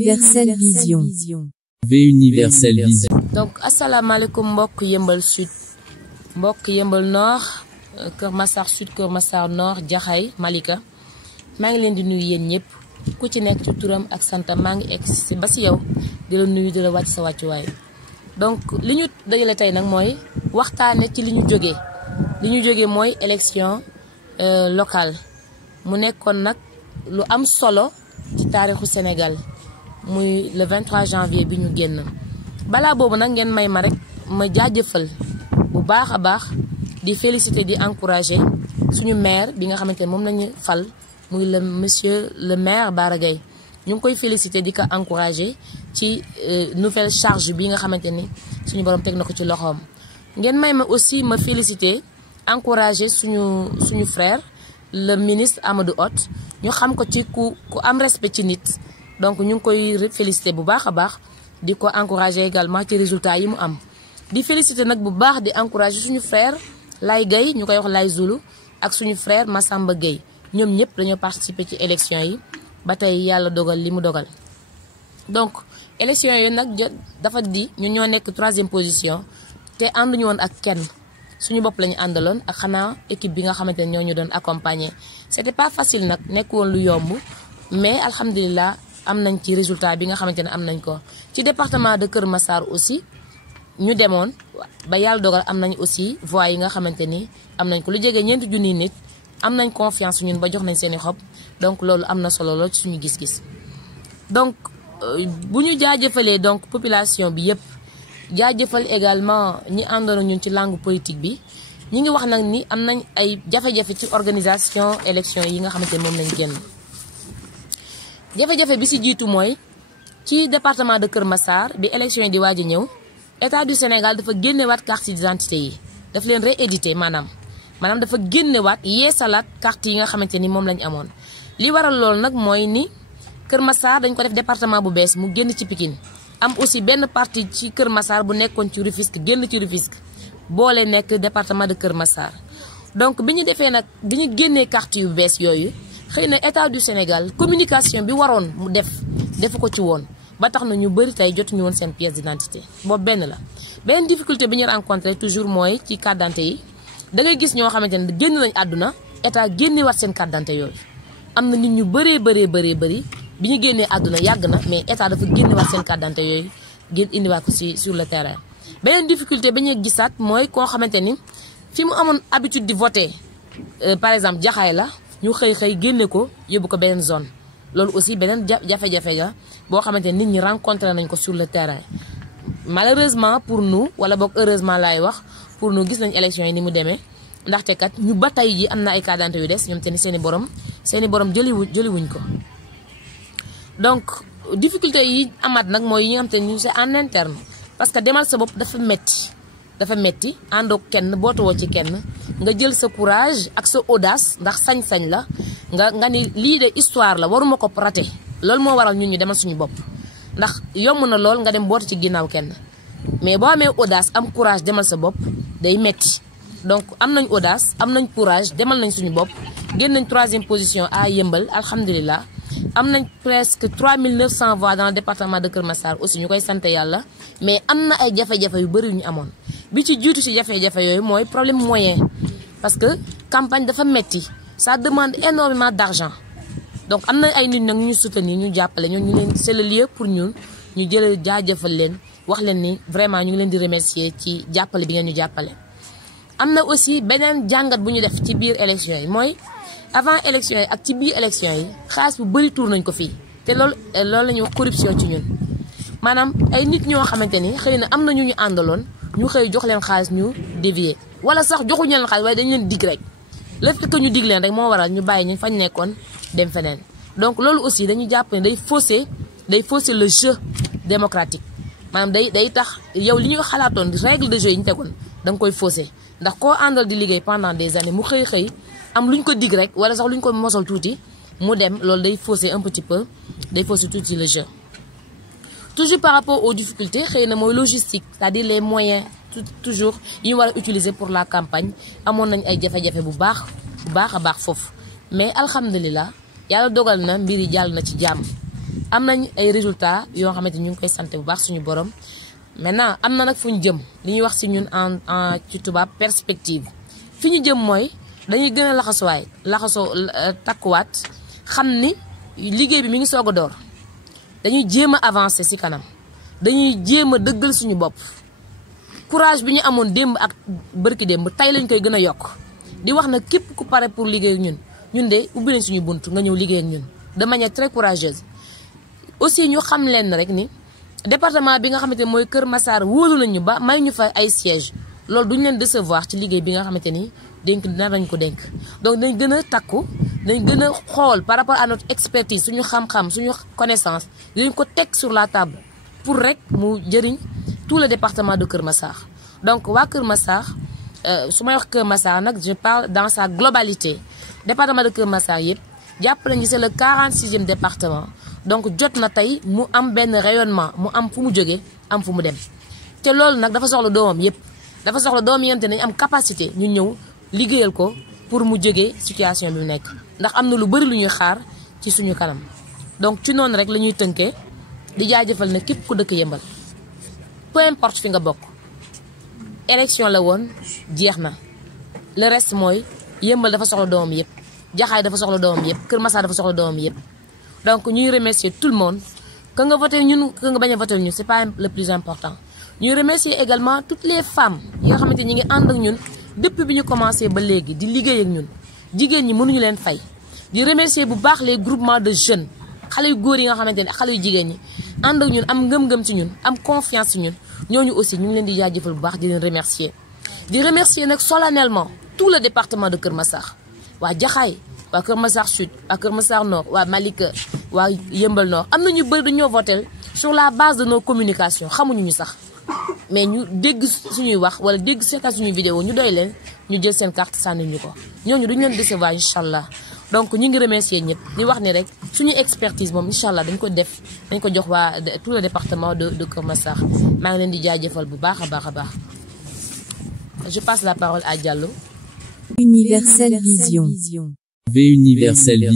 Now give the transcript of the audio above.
Universel Vision. V Universel Vision. donc asalaamaaleykum mbokk Yeumbeul Sud mbokk Yeumbeul Nord Kër Massar Sud Kër Massar Nord Jaxaay Malika maa ngi leen di nuyu yéen ñëpp ku ci nekk ci turam ak santam maa ngi egg si ba si yow di la nuyu di la wàcc sa wàccuwaay donc li ñu dajale tey nag mooy waxtaane ci li ñu jógee mooy élection locale mu nekkoon nag lu am solo ci taarixu Sénégal muy le 23 janvier bi ñu génn balaa boobu nag ngeen may ma rek ma jaajëfal bu baax a baax di féliciter di encourager suñu maire bi nga xamante ne moom lañu fal muy le monsieur le maire Bara Gaye ñu ngi koy féliciter di ko encourager ci nouvelle charge bi nga xamante ni suñu borom teg na ko ci loxoom. ngeen may ma aussi ma féliciter encourager suñu frère le ministre Amadou Hott ñu xam ko ci ku am respect ci nit donc ñu ngi koy féliciter bu baax a baax di ko encourager également ci résultats yi mu am. di féliciter nag bu baax di encourager suñu frère Lay Gaye ñu koy wax Lay Zulu ak suñu frère Massamba Gueye ñoom ñëpp dañoo participer ci élection yi ba tey yàlla dogal li mu dogal. donc élection yooyu nag dafa di ñun ñoo nekk 3e position te ànduñu woon ak kenn suñu bopp la ñu àndaloon ak xanaa équipe bi nga xamante ne ñoo ñu doon accompagner. c'était pas facile nag nekk woon lu yomb mais alhamdulilah am nañ ci résultat bi nga xamante ne am nañ ko ci département de Kër Massar aussi ñu demoon ba yàlla dogal am nañ aussi voix yi nga xamante ni am nañ ko lu jege 4 junniy nit am nañ confiance ñun ba jox nañ seeni xob donc loolu am na solo lool ci suñu gis-gis. donc bu ñu jaajëfalee donc population bi yëpp jaajëfal également ñi àndoon ñun ci langue politique bi ñi ngi wax nag ni am nañ ay jafe-jafe ci organisation élection yi nga xamante ni moom lañ génn. jafe-jafe bi ci jiitu mooy ci département de Kër Massar bi élection yi di waaj a ñëw état du Sénégal dafa génnewaat carte d'identité yi daf leen réédité maanaam dafa génnewaat yeesalaat carte yi nga xamante ni moom lañ amoon. li waral loolu nag mooy ni Kër Massar dañ ko def département bu bees mu génn ci Pikine am aussi benn partie ci Kër Massar bu nekkoon ci Rufisque génn ci Rufisque boole nekk département de Kër Massar. donc bi ñu defee nag bi ñu génnee carte yu bees yooyu xëy na état du Sénégal communication bi waroon mu defu ko ci woon ba tax na ñu bëri tey jotuñu woon seen pièce d'identité boobu benn la. beneen difficulté bi ñu rencontré toujours mooy ci carte d'identité yi da ngay gis ñoo xamante ne génn nañ àdduna état génnewaat seen carte d'identité yooyu am na nit ñu bëree bëri bi ñu génnee àdduna yàgg na mais état dafa génnewaat seen carte d'identité yooyu génn indiwaat ko ci sur le terrain. beneen difficulté bi ñu gisaat mooy koo xamante ni fi mu amoon habitude di voter par exemple Jaxaay la ñu xëy génne ko yóbbu ko beneen zone loolu aussi beneen jafe-jafe ga boo xamante ni nit ñi rencontré nañ ko sur le terrain. malheureusement pour nous wala boog heureusement laay wax pour nous gis nañ élection yi ni mu demee ndaxte kat ñu ba tey ji am na ay carte d'identité yu des ñoom te ni seeni borom jëliwuñ ko. donc difficulté yi amaat nag mooy yi nga xam te ni c'est en interne parce que demal sa bopp dafa metti àndoo kenn bootawoo ci kenn nga jël sa courage ak sa audace ndax sañ-sañ la nga ni lii de histoire la waruma ko rater loolu moo waral ñun ñu demal suñu bopp. ndax yomb na lool nga dem bootu ci ginnaaw kenn mais boo amee audace am courage demal sa bopp day metti donc am nañ audace am nañ courage demal nañ suñu bopp génn nañ 3e position à Yeumbeul alhamdulilah. am nañ presque 3900 voix dans le département de Kër Massar aussi ñu koy sant yàlla mais am na ay jafe-jafe yu bëri yu ñu amoon bi ci jiitu ci jafe-jafe yooyu mooy problème moyen parce que campagne dafa metti ça demande énormément d'argent. donc am na ay nit nag ñu soutenir ñu jàppale ñu leen c'est le lieu pour ñun ñu jaajëfal leen wax leen ni vraiment ñu ngi leen di remercier ci jàppale bi ngeen ñu jàppale. am na aussi beneen jàngat bu ñu def ci biir élection yi mooy avant élection yi ak ci biir élection yi xaalis bu bëri tuur nañ ko fii te loolu la ñuy wax corruption ci ñun maanaam ay nit ñoo xamante ni xëy na am na ñu àndaloon ñu xëy jox leen xaalis ñu dévier wala sax joxuñu leen xaalis waaye dañu leen dig rek le fait que ñu dig leen rek moo waral ñu bàyyi ñu fañ nekkoon dem feneen. donc loolu aussi dañu jàpp ne day fausser le jeu démocratique maanaam day tax yow li ñu xalaatoon règle de jeu yi ñu tegoon da nga koy fausser ndax koo àndal di liggéey pendant des années mu xëy am lu ñu ko dig rek wala sax lu ñu ko mosal tuuti mu dem loolu day fausser un petit peu day fausser tuuti le jeu. toujours par rapport aux difficultés xëy na mooy logistique c'est-à-dire les moyens toujours yi ñu war a utiliser pour la campagne amoon nañ ay jafe-jafe bu baax a baax foofu mais alhamdulilah. yàlla dogal na mbir yi jàll na ci jàmm am nañ ay résultats yoo xamante ñu ngi koy sant bu baax suñu borom. Maintenant am na nag fu ñu jëm li ñuy wax ci ñun en ci tubaab perspective fi ñu jëm mooy dañuy gën a laxasoo takkuwaat xam ni liggéey bi mi ngi soog a door dañuy jéem a avancer ci kanam dañuy jéem a dëggal suñu bopp courage bi ñu amoon démb ak bërki démb tey lañ koy gën a yokk di wax nag képp ku pare pour liggéey ak ñun de ubbi nañ suñu bunt nga ñëw liggéey ak ñun de manière très courageuse. Aussi ñu xam leen rek ni département bi nga xamante ni mooy Kër Massar wóolu nañu ba may ñu fa ay siège loolu duñu leen décevoir ci liggéey bi nga xamante ni dénk dina dañ ko dénk donc dañ gën a takku dañ gën a xool par rapport à notre expertise suñu xam-xam suñu connaissance dañ ko teg sur la table pour rek mu jëriñ tout le département de Kër Massar. Donc waa Kër Massar su may wax Kër Massar nag je parle dans sa globalité département de Kër Massar yëpp jàpp nañu c'est le 46e département donc jot na tey mu am benn rayonnement mu am fu mu jógee am fu mu dem te loolu nag dafa soxla doomam yëpp dafa soxla doomam yëpp te nañ am capacité ñu ñëw liggéeyal ko pour mu jógee situation bi mu nekk ndax am na lu bari lu ñuy xaar ci suñu kanam. Donc ci noonu rek la ñuy tënkee di jaajëfal na képp ku dëkk Yëmbal peu importe fi nga bokk élection la woon jeex na le reste mooy Yëmbal dafa soxla doomam yëpp Jaxaay dafa soxla doomam yëpp Kër Massar dafa soxla doomam yëpp. Donc ñuy remercier tout le monde que nga voté ñun que nga bañ a voté ñun c'est pas le plus important. Ñuy remercier également toutes les femmes yi nga xamante ñi ngi ànd ak ñun depuis bi ñu commencé ba léegi di liggéey ak ñun jigéen ñi mënuñu leen fay. Di remercier bu baax les groupements de jeunes xale yu góor yi nga xamante ne xale yu jigéen ñi ànd ak ñun am ngëm-ngëm ci ñun am confiance ci ñun ñooñu aussi ñu ngi leen di jaajëfal bu baax di leen remercier. Di remercier nag solennellement tout le département de Kër Massar waa Jaxaay waa Kër Massar Sud waa Kër Massar Nord waa Malika waa Yëmbal Nord am na ñu bëri dañoo voté sur la base de nos communications xamuñu ñu sax mais ñu dégg suñuy wax wala dégg seetaan suñuy vidéo ñu doy leen ñu jël seen carte sànni ñu ko ñooñu duñu leen décevoir incha allah. Donc ñu ngi remercier ñëpp di wax ni rek suñu expertise moom incha allah dañ ko def dañ ko jox waa tout le département de Kër Massar maa ngi leen di jaajëfal bu baax a baax a baax. Je passe la parole à Diallo. Universelle Vision. V Universelle Vision.